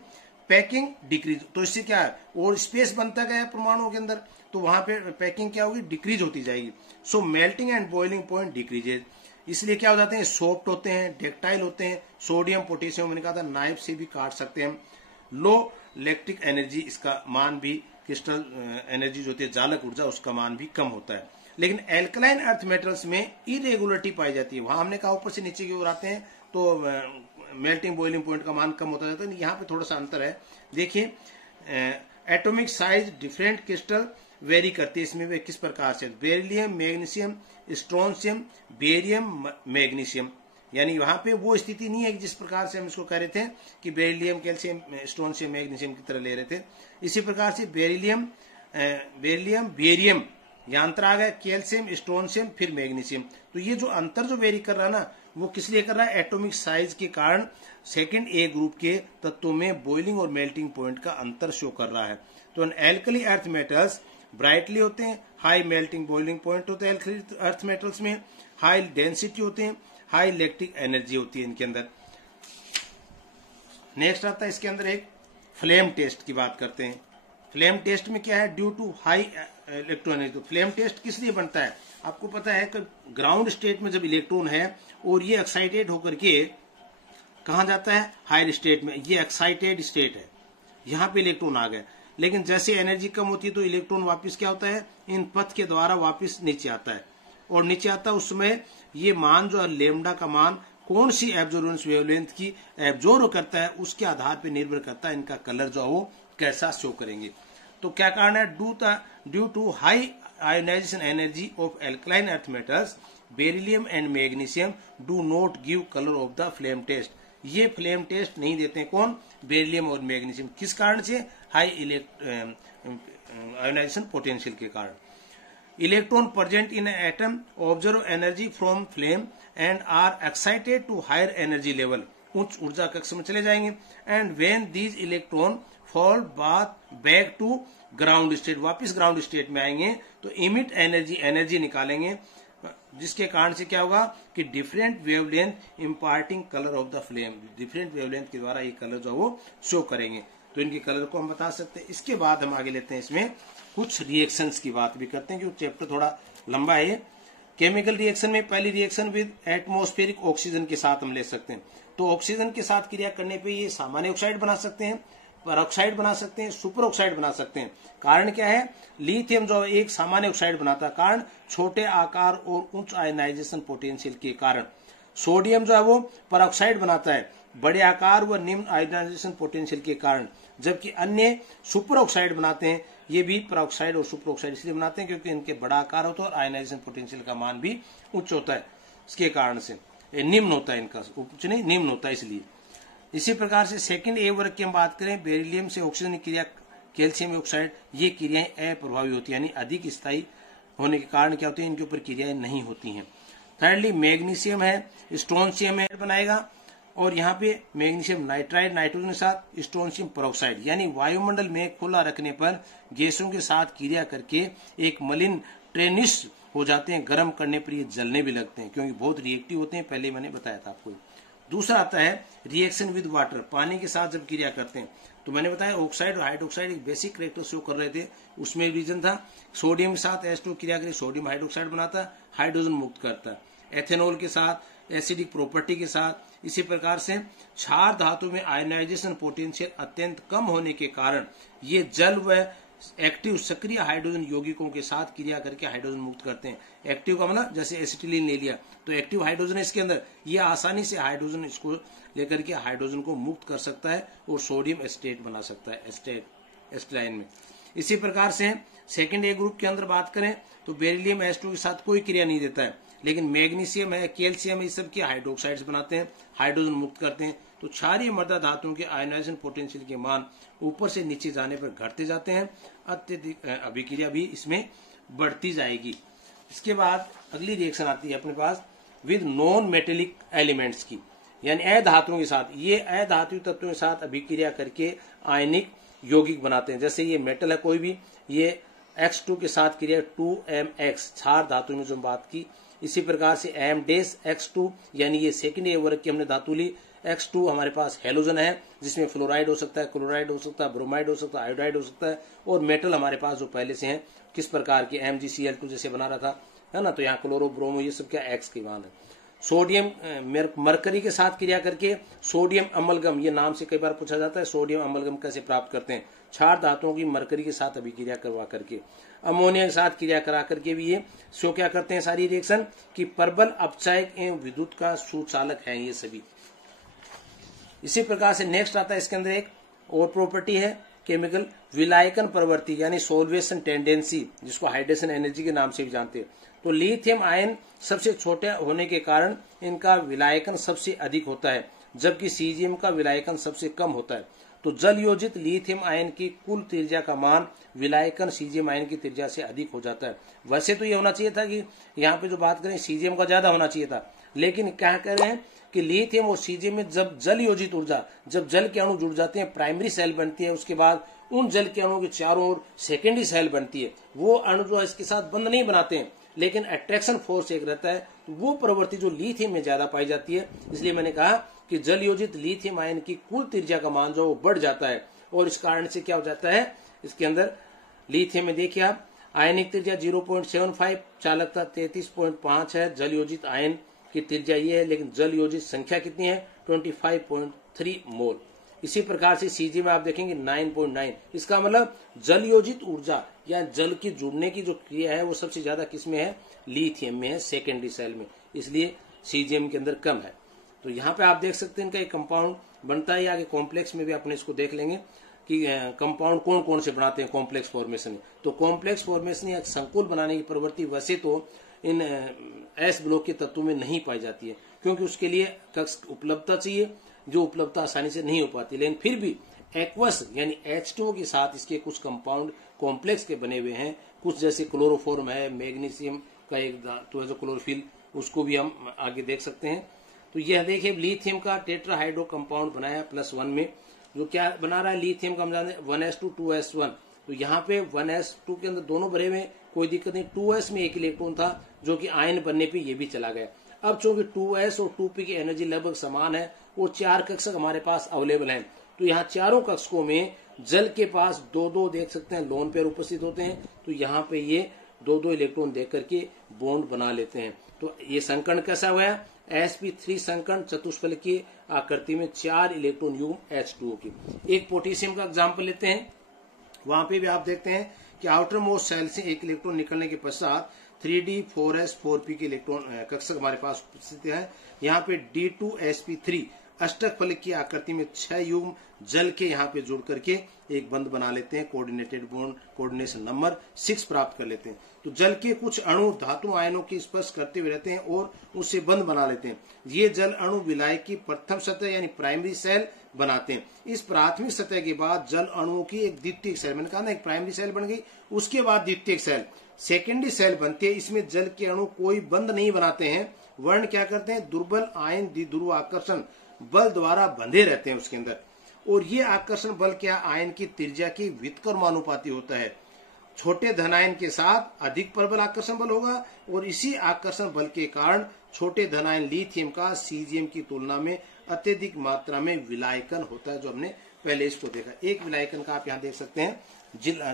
पैकिंग डिक्रीज। तो इससे क्या है, और स्पेस बनता गया है परमाणुओं के अंदर, तो वहां पे पैकिंग क्या होगी, डिक्रीज होती जाएगी। So melting and boiling point decreases. इसलिए क्या हो जाते हैं, सॉफ्ट होते हैं, डेक्टाइल होते हैं। सोडियम पोटेशियम मैंने कहा था नाइफ से भी काट सकते हैं। लो इलेक्ट्रिक एनर्जी, इसका मान भी क्रिस्टल एनर्जी जो होती है जालक ऊर्जा, उसका मान भी कम होता है। लेकिन एल्कलाइन अर्थ मेटल्स में इरेगुलरिटी पाई जाती है। वहां हमने कहा ऊपर से नीचे की ओर आते हैं तो मेल्टिंग बॉइलिंग पॉइंट का मान कम होता जाता है। यहाँ पे थोड़ा सा अंतर है। देखिए atomic size different crystal very करती है। इसमें वे किस प्रकार से, beryllium, magnesium, strontium, barium, magnesium, यानी वहां पे वो स्थिति नहीं है कि जिस प्रकार से हम इसको कह रहे थे कि बेरिलियम, कैल्शियम, स्ट्रोंशियम, मैग्नीशियम की तरह ले रहे थे। इसी प्रकार से बेरिलियम, बेरियम, यहाँ अंतर आ गया, कैल्शियम, स्ट्रोंशियम, फिर मैग्नीशियम। तो ये जो अंतर जो वेरी कर रहा है ना, वो किस लिए कर रहा है, एटॉमिक साइज के कारण सेकंड ए ग्रुप के तत्वों में बॉइलिंग और मेल्टिंग पॉइंट का अंतर शो कर रहा है। तो एल्कली अर्थ मेटल्स ब्राइटली होते हैं, हाई मेल्टिंग बॉइलिंग पॉइंट होते हैं एल्कली अर्थ मेटल्स में, हाई डेंसिटी होते हैं, हाई इलेक्ट्रिक एनर्जी होती है इनके अंदर। नेक्स्ट आता है इसके अंदर एक फ्लेम टेस्ट की बात करते हैं। फ्लेम टेस्ट में क्या है, due to high electron energy. तो फ्लेम टेस्ट किस लिए बनता है, आपको पता है कि ग्राउंड स्टेट में जब इलेक्ट्रॉन है और ये एक्साइटेड होकर के कहा जाता है, हायर स्टेट में, ये एक्साइटेड स्टेट है, यहाँ पे इलेक्ट्रॉन आ गए। लेकिन जैसे एनर्जी कम होती है तो इलेक्ट्रॉन वापस क्या होता है, इन पथ के द्वारा वापस नीचे आता है, और नीचे आता है उस समय ये मान जो है लेमडा का मान कौन सी एब्जॉर्बेंस वेवलेंथ की एब्जॉर्ब करता है उसके आधार पर निर्भर करता है इनका कलर जो है वो कैसा शो करेंगे। तो क्या कारण है, due to high ionization energy of alkaline earth metals beryllium and magnesium do not give colour of the flame test. ये फ्लेम टेस्ट नहीं देते हैं, कौन, बेरिलियम और मैग्नीशियम। किस कारण से, हाई आयोनाइजेशन पोटेंशियल के कारण। Electron present in atom observe energy from flame and are excited to higher energy level, उच्च ऊर्जा कक्ष में चले जाएंगे। And when these electron fall back to ground state, वापिस ग्राउंड स्टेट में आएंगे तो इमिट एनर्जी निकालेंगे, जिसके कारण से क्या होगा कि different wavelength imparting colour of the flame, different wavelength के द्वारा ये कलर जो वो शो करेंगे। तो इनके कलर को हम बता सकते हैं। इसके बाद हम आगे लेते हैं, इसमें कुछ रिएक्शंस की बात भी करते हैं क्योंकि चैप्टर थोड़ा लंबा है। केमिकल रिएक्शन में पहली रिएक्शन विद एटमॉस्फेरिक ऑक्सीजन के साथ हम ले सकते हैं। तो ऑक्सीजन के साथ क्रिया करने पे ये सामान्य ऑक्साइड बना सकते हैं, परऑक्साइड बना सकते हैं, सुपर ऑक्साइड बना सकते हैं। कारण क्या है, लिथियम जो एक सामान्य ऑक्साइड बनाता है, कारण छोटे आकार और उच्च आयनाइजेशन पोटेंशियल के कारण। सोडियम जो है वो परऑक्साइड बनाता है, बड़े आकार व निम्न आयनाइजेशन पोटेंशियल के कारण। जबकि अन्य सुपर ऑक्साइड बनाते हैं, ये भी परऑक्साइड और सुपर ऑक्साइड इसलिए बनाते हैं क्योंकि इनके बड़ा आकार होता है और आयनाइजेशन पोटेंशियल का मान भी उच्च होता है, इसके कारण से निम्न होता है, इनका उच्च नहीं निम्न होता है इसलिए। इसी प्रकार से सेकंड ए वर्ग की हम बात करें, बेरिलियम से ऑक्सीजन क्रिया कैल्शियम ऑक्साइड, ये क्रियाएं अप्रभावी होती है, यानी अधिक स्थायी होने के कारण क्या होती है, इनके ऊपर क्रियाएं नहीं होती हैं। थर्डली मैग्नीशियम है, स्ट्रोंशियम है बनाएगा, और यहाँ पे मैग्नीशियम नाइट्राइड नाइट्रोजन के साथ स्ट्रोंशियम पेरोक्साइड, यानी वायुमंडल में खुला रखने पर गैसों के साथ क्रिया करके एक मलिन ट्रेनिश हो जाते हैं। गर्म करने पर ये जलने भी लगते हैं क्योंकि बहुत रिएक्टिव होते हैं, पहले मैंने बताया था आपको। दूसरा आता है रिएक्शन विद वाटर, पानी के साथ जब क्रिया करते हैं। तो मैंने बताया ऑक्साइड और हाइड्रोक्साइड एक बेसिक कैरेक्टर शो कर रहे थे, उसमें रीजन था सोडियम के साथ H2 क्रिया करें, सोडियम हाइड्रोक्साइड बनाता, हाइड्रोजन मुक्त करता। एथेनॉल के साथ एसिडिक प्रॉपर्टी के साथ। इसी प्रकार से क्षार धातु में आयनाइजेशन पोटेंशियल अत्यंत कम होने के कारण ये जल व एक्टिव सक्रिय हाइड्रोजन यौगिकों के साथ क्रिया करके हाइड्रोजन मुक्त करते हैं। एक्टिव का मतलब जैसे एसिटिलीन ले लिया तो एक्टिव हाइड्रोजन है इसके अंदर, ये आसानी से हाइड्रोजन इसको लेकर के हाइड्रोजन को मुक्त कर सकता है और सोडियम एस्टेट बना सकता है एस्टाइन में। इसी प्रकार से सेकंड ए ग्रुप के अंदर बात करें तो बेरिलियम H2 के साथ कोई क्रिया नहीं देता है, लेकिन मैग्नीशियम है, कैल्शियम है, इस सब की हाइड्रोक्साइड्स बनाते हैं, हाइड्रोजन मुक्त करते हैं। तो क्षारीय मृदा धातुओं के आयोनाइजेशन पोटेंशियल के मान ऊपर से नीचे जाने पर घटते जाते हैं, अत्यधिक अभिक्रिया भी इसमें बढ़ती जाएगी। इसके बाद अगली रिएक्शन आती है अपने पास विद नॉन मेटेलिक एलिमेंट्स की, यानी अधातुओं के साथ। ये अधातु तत्वों के साथ अभिक्रिया करके आयनिक यौगिक बनाते हैं। जैसे ये मेटल है कोई भी, ये X2 के साथ क्रिया 2MX क्षार धातु में जो बात की। इसी प्रकार से M-X2 यानी ये सेकेंडरी वर्ग की हमने धातु ली। X2 हमारे पास हेलोजन है जिसमें फ्लोराइड हो सकता है, क्लोराइड हो सकता है, ब्रोमाइड हो सकता है, आयोडाइड हो सकता है। और मेटल हमारे पास जो पहले से हैं किस प्रकार के MgCl2 जैसे बना रहा था, है ना, तो यहाँ क्लोरो ब्रोमो ये सब क्या X की मान है। सोडियम मरकरी के साथ क्रिया करके सोडियम अमलगम, ये नाम से कई बार पूछा जाता है, सोडियम अमलगम कैसे प्राप्त करते हैं, क्षार धातुओं की मरकरी के साथ अभिक्रिया करवा करके। अमोनिया के साथ क्रिया करा करके भी ये सो क्या करते हैं सारी रिएक्शन कि प्रबल अपचायक एवं विद्युत का सुचालक है ये सभी। इसी प्रकार से नेक्स्ट आता है इसके अंदर एक और प्रॉपर्टी है केमिकल विलायकन प्रवृत्ति यानी सोल्वेशन टेंडेंसी, जिसको हाइड्रेशन एनर्जी के नाम से भी जानते हैं। तो लिथियम आयन सबसे छोटे होने के कारण इनका विलायकन सबसे अधिक होता है, जबकि सीजियम का विलायकन सबसे कम होता है। तो जल योजित लिथियम आयन की कुल त्रिज्या का मान विलायकन सीजियम आयन की त्रिज्या से अधिक हो जाता है। वैसे तो ये होना चाहिए था कि यहाँ पे जो बात करें सीजियम का ज्यादा होना चाहिए था, लेकिन क्या कह रहे हैं कि लिथियम और सीजियम में जब जल योजित ऊर्जा, जब जल के अणु जुड़ जाते हैं, प्राइमरी सेल बनती है, उसके बाद उन जल के अणुओं के चारों ओर सेकेंडरी सेल बनती है। वो अणु जो है इसके साथ बंध नहीं बनाते हैं, लेकिन अट्रैक्शन फोर्स एक रहता है, तो वो प्रवृत्ति जो लिथियम में ज्यादा पाई जाती है। इसलिए मैंने कहा कि जल योजित लिथियम आयन की कुल त्रिज्या का मान जो बढ़ जाता है, और इस कारण से क्या हो जाता है इसके अंदर लिथियम में देखिए आप आयनिक त्रिज्या 0.75, चालकता 33.5 है। जल योजित आयन की त्रिज्या ये है, लेकिन जल योजित संख्या कितनी है 25.3 मोल। इसी प्रकार से सीजी में आप देखेंगे 9.9। इसका मतलब जल योजित ऊर्जा या जल की जुड़ने की जो क्रिया है वो सबसे ज्यादा किसमें है, लिथियम में है, सेकेंडरी सेल में, इसलिए सीजीएम के अंदर कम है। तो यहाँ पे आप देख सकते हैं इनका एक कंपाउंड बनता है। आगे कॉम्प्लेक्स में भी अपने इसको देख लेंगे कि कंपाउंड कौन कौन से बनाते हैं कॉम्प्लेक्स फॉर्मेशन में। तो कॉम्प्लेक्स फॉर्मेशन या संकुल बनाने की प्रवृत्ति वैसे तो इन एस ब्लॉक के तत्वों में नहीं पाई जाती है, क्योंकि उसके लिए कक्ष उपलब्धता चाहिए, जो उपलब्धता आसानी से नहीं हो पाती। लेकिन फिर भी एक्वस यानी H2O के साथ इसके कुछ कंपाउंड कॉम्प्लेक्स के बने हुए हैं। कुछ जैसे क्लोरोफॉर्म है, मैग्नीशियम का एक धातु है जो क्लोरोफिल, उसको भी हम आगे देख सकते हैं। तो यह देखिए लिथियम का टेट्राहाइड्रो कंपाउंड बनाया +1 में, जो क्या बना रहा है लिथियम का 1s2 2s1। तो यहाँ पे 1s2 के अंदर दोनों भरे हुए, कोई दिक्कत नहीं। 2s में एक इलेक्ट्रॉन था जो कि आयन बनने पे ये भी चला गया। अब चूंकि 2s और 2p की एनर्जी लगभग समान है, वो 4 कक्षक हमारे पास अवेलेबल हैं। तो यहाँ चारों कक्षकों में जल के पास 2-2 देख सकते हैं लोन पेयर उपस्थित होते हैं। तो यहाँ पे ये 2-2 इलेक्ट्रॉन देख करके बॉन्ड बना लेते हैं। तो ये संकर्ण कैसा हुआ, sp3 संकर्ण चतुष्फलक की आकृति में 4 इलेक्ट्रॉन युग्म H2O की। एक पोटेशियम का एग्जाम्पल लेते हैं, वहां पे भी आप देखते हैं कि आउटर मोस्ट सेल से एक इलेक्ट्रॉन निकलने के पश्चात 3d 4s 4p के इलेक्ट्रॉन कक्षक हमारे पास उपस्थित है। यहाँ पे D2sp3 अष्टक फलक की आकृति में 6 युग्म जल के यहाँ पे जुड़ करके एक बंध बना लेते हैं। कोऑर्डिनेटेड बॉन्ड कोऑर्डिनेशन नंबर 6 प्राप्त कर लेते हैं। तो जल के कुछ अणु धातु आयनों की स्पर्श करते हुए रहते हैं और उससे बंध बना लेते हैं। ये जल अणु विलायक की प्रथम सतह यानी प्राइमरी सेल बनाते हैं। इस प्राथमिक सतह के बाद जल अणुओं की एक द्वितीयक सेल, मैंने कहा ना एक प्राइमरी सेल बन गई, उसके बाद द्वितीयक सेल सेकेंडरी सेल बनती है। इसमें जल के अणु कोई बंध नहीं बनाते हैं, वर्ण क्या करते हैं, दुर्बल आयन द्विध्रुव आकर्षण बल द्वारा बंधे रहते हैं उसके अंदर। और ये आकर्षण बल क्या आयन की त्रिज्या की व्युत्क्रमानुपाती होता है। छोटे धनायन के साथ अधिक प्रबल आकर्षण बल होगा, और इसी आकर्षण बल के कारण छोटे धनायन लिथियम का सीजियम की तुलना में अत्यधिक मात्रा में विलायकन होता है, जो हमने पहले इसको देखा। एक विलायकन का आप यहाँ देख सकते हैं,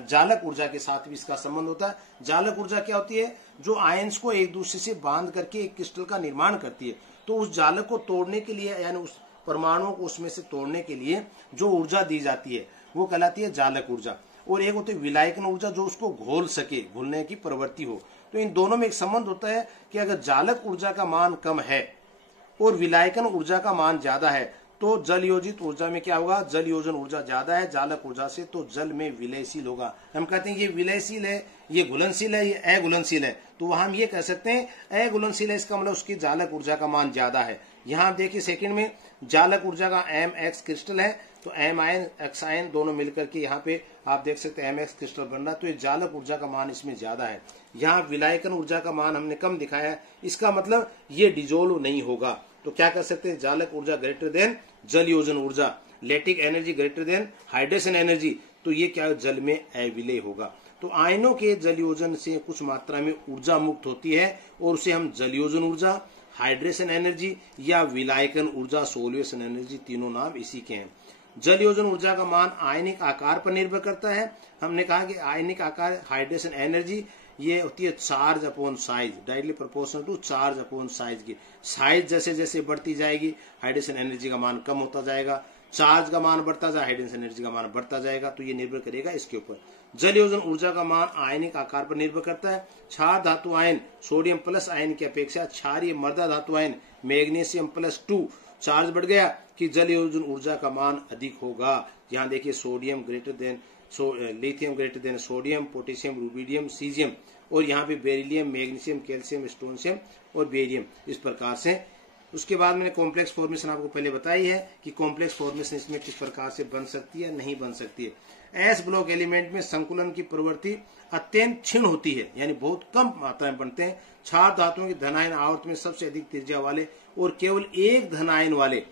जालक ऊर्जा के साथ भी इसका संबंध होता है। जालक ऊर्जा क्या होती है, जो आयंस को एक दूसरे से बांध करके एक क्रिस्टल का निर्माण करती है। तो उस जालक को तोड़ने के लिए यानी उस परमाणुओं को उसमें से तोड़ने के लिए जो ऊर्जा दी जाती है वो कहलाती है जालक ऊर्जा। और एक होती है विलायकन ऊर्जा, जो उसको घोल सके, घुलने की प्रवृत्ति हो। तो इन दोनों में एक संबंध होता है कि अगर जालक ऊर्जा का मान कम है और विलायकन ऊर्जा का मान ज्यादा है, तो जल योजित ऊर्जा में क्या होगा, जल योजन ऊर्जा ज्यादा है जालक ऊर्जा से, तो जल में विलयशील होगा। हम कहते हैं ये विलयशील है, ये घुलनशील है, ये अघुलनशील है। तो वहां हम ये कह सकते हैं अघुलनशील है, इसका मतलब उसकी जालक ऊर्जा का मान ज्यादा है। यहाँ देखिए सेकंड में जालक ऊर्जा का Mx क्रिस्टल है, तो M आयन X आयन दोनों मिलकर के यहाँ पे आप देख सकते हैं Mx क्रिस्टल बन रहा है, तो ये जालक ऊर्जा का मान इसमें ज्यादा है। यहाँ विलायकन ऊर्जा का मान हमने कम दिखाया है, इसका मतलब ये डिजोल्व नहीं होगा। तो क्या कर सकते हैं, जालक ऊर्जा ग्रेटर देन जल योजन ऊर्जा, lattice energy greater than hydration energy, तो ये क्या जल में अविलय होगा। तो आयनों के जल योजन से कुछ मात्रा में ऊर्जा मुक्त होती है और उसे हम जल योजन ऊर्जा, हाइड्रेशन एनर्जी या विलायकन ऊर्जा, सोल्यूशन एनर्जी, तीनों नाम इसी के हैं। जल योजन ऊर्जा का मान आयनिक आकार पर निर्भर करता है। हमने कहा कि आयनिक आकार, हाइड्रेशन एनर्जी ये होती है charge upon size, directly proportional to charge upon size की। साइज जैसे जैसे बढ़ती जाएगी हाइड्रेशन एनर्जी का मान कम होता जाएगा, चार्ज का मान बढ़ता जाए हाइड्रेशन एनर्जी का मान बढ़ता जाएगा। तो ये निर्भर करेगा इसके ऊपर। जल योजन ऊर्जा का मान आयनिक आकार पर निर्भर करता है। क्षार धातु आयन सोडियम प्लस आयन की अपेक्षा क्षारीय मृदा धातु आयन मैग्नीशियम प्लस 2 चार्ज बढ़ गया कि जल योजन ऊर्जा का मान अधिक होगा। यहाँ देखिए sodium greater than lithium greater than sodium, potassium, rubidium, caesium, और यहाँ पे बेरिलियम, मैग्नीशियम, कैल्शियम, स्ट्रोंशियम और बेरियम, इस प्रकार से। उसके बाद मैंने कॉम्प्लेक्स फॉर्मेशन आपको पहले बताई है कि कॉम्प्लेक्स फॉर्मेशन इसमें किस प्रकार से बन सकती है, नहीं बन सकती है। एस ब्लॉक एलिमेंट में संकुलन की प्रवृत्ति अत्यंत क्षीण होती है, यानी बहुत कम मात्रा में बनते हैं। क्षार धातुओं के धनायन आवर्त में सबसे अधिक त्रिज्या वाले और केवल एक धनायन वाले,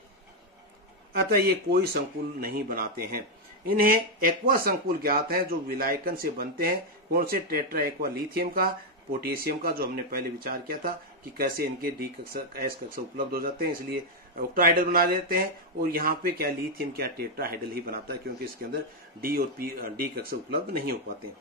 अतः ये कोई संकुल नहीं बनाते हैं। इन्हें एक्वा संकुल ज्ञात है जो विलायकन से बनते हैं। कौन से, टेट्रा एक्वा लिथियम का, पोटेशियम का, जो हमने पहले विचार किया था कि कैसे इनके डी कक्षा, एस कक्षा उपलब्ध हो जाते हैं, इसलिए ऑक्टाहाइडल बना देते हैं। और यहाँ पे क्या लिथियम क्या टेट्राहाइडल ही बनाता है, क्योंकि इसके अंदर डी और डी कक्षा उपलब्ध नहीं हो पाते।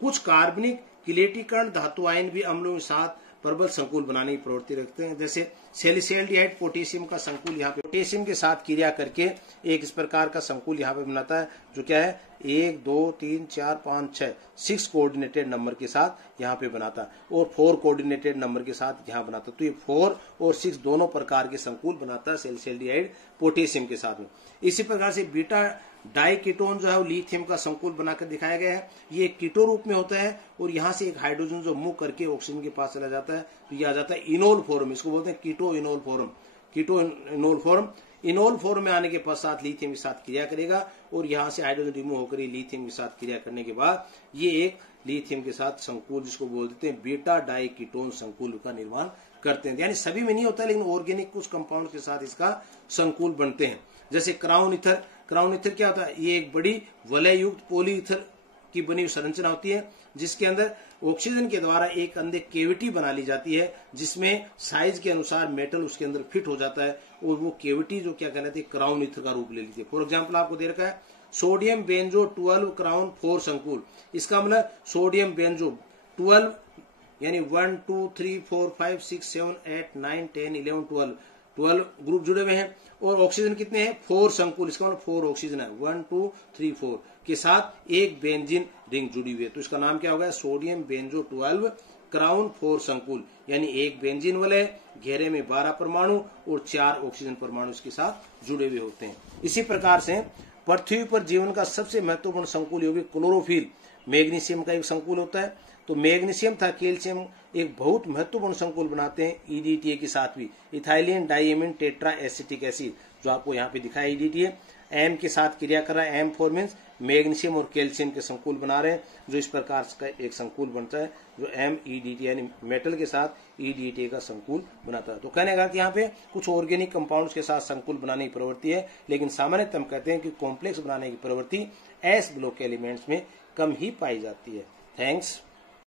कुछ कार्बनिक किलेटीकरण धातु आयन भी अम्लों के साथ प्रबल संकुल बनाने की प्रवृत्ति रखते हैं। जैसे सेलिसियल्डिहाइड पोटेशियम का संकुल यहाँ पे पोटेशियम के साथ क्रिया करके एक इस प्रकार का संकुल यहाँ पे बनाता है, जो क्या है 1 2 3 4 5 6 6 कोऑर्डिनेटेड नंबर के साथ यहाँ पे बनाता है, और 4 कोऑर्डिनेटेड नंबर के साथ यहाँ बनाता है। तो ये 4 और 6 दोनों प्रकार के संकुल बनाता है सेलिसियल्डिहाइड पोटेशियम के साथ में। इसी प्रकार से बीटा डाइकीटोन जो है वो लिथियम का संकुल बनाकर दिखाया गया है। ये कीटो रूप में होता है और यहाँ से एक हाइड्रोजन जो मूव करके ऑक्सीजन के पास चला जाता है, तो ये आ जाता है इनोल फॉर्म, इसको बोलते हैं keto enol form. Keto enol form, enol form में आने के पश्चात लिथियम के साथ क्रिया करेगा और यहाँ से हाइड्रोजन रिमूव होकर लिथियम के साथ क्रिया करने के बाद ये एक लिथियम के साथ संकुल, जिसको बोल देते हैं बीटा डाइकीटोन संकुल का निर्माण करते हैं। यानी सभी में नहीं होता, लेकिन ऑर्गेनिक कुछ कंपाउंड के साथ इसका संकुल बनते हैं। जैसे क्राउन ईथर, क्राउन ईथर क्या होता है, ये एक बड़ी वलय युक्त पॉली ईथर की बनी हुई संरचना होती है, जिसके अंदर ऑक्सीजन के द्वारा एक अंदर केविटी बना ली जाती है, जिसमें साइज के अनुसार मेटल उसके अंदर फिट हो जाता है और वो केविटी जो क्या कहलाती है, क्राउन ईथर का रूप ले लेती है। फॉर एग्जाम्पल आपको दे रखा है सोडियम बेंजो 12 क्राउन 4 संकुल। इसका मतलब सोडियम बेंजो 12 यानी 1 2 3 4 5 6 7 8 9 10 11 12 ग्रुप जुड़े हुए हैं, और ऑक्सीजन कितने हैं 4 संकुल, इसका मतलब 4 ऑक्सीजन है 1 2 3 4 के साथ एक बेंजीन रिंग जुड़ी हुई है। तो इसका नाम क्या होगा, सोडियम बेंजो 12 क्राउन 4 संकुल, यानी एक बेंजीन वलय, घेरे में 12 परमाणु और 4 ऑक्सीजन परमाणु इसके साथ जुड़े हुए होते हैं। इसी प्रकार से पृथ्वी पर जीवन का सबसे महत्वपूर्ण संकुल यौगिक क्लोरोफिल मैग्नीशियम का एक संकुल होता है। तो मैग्नीशियम था कैल्शियम एक बहुत महत्वपूर्ण संकुल बनाते हैं ईडीटीए के साथ भी, ethylene diamine tetra acetic acid, जो आपको यहाँ पे दिखा है ईडीटीए एम के साथ क्रिया कर रहा है। एम फॉर मीन्स मैग्नीशियम और कैल्शियम के संकुल बना रहे हैं, जो इस प्रकार का एक संकुल बनता है जो एम ईडीटी यानी मेटल के साथ ईडीटी का संकुल बनाता है। तो कहने का कि यहाँ पे कुछ ऑर्गेनिक कंपाउंड्स के साथ संकुल बनाने की प्रवृत्ति है, लेकिन सामान्यतः हम कहते हैं कि कॉम्प्लेक्स बनाने की प्रवृत्ति एस ब्लॉक एलिमेंट्स में कम ही पाई जाती है। थैंक्स।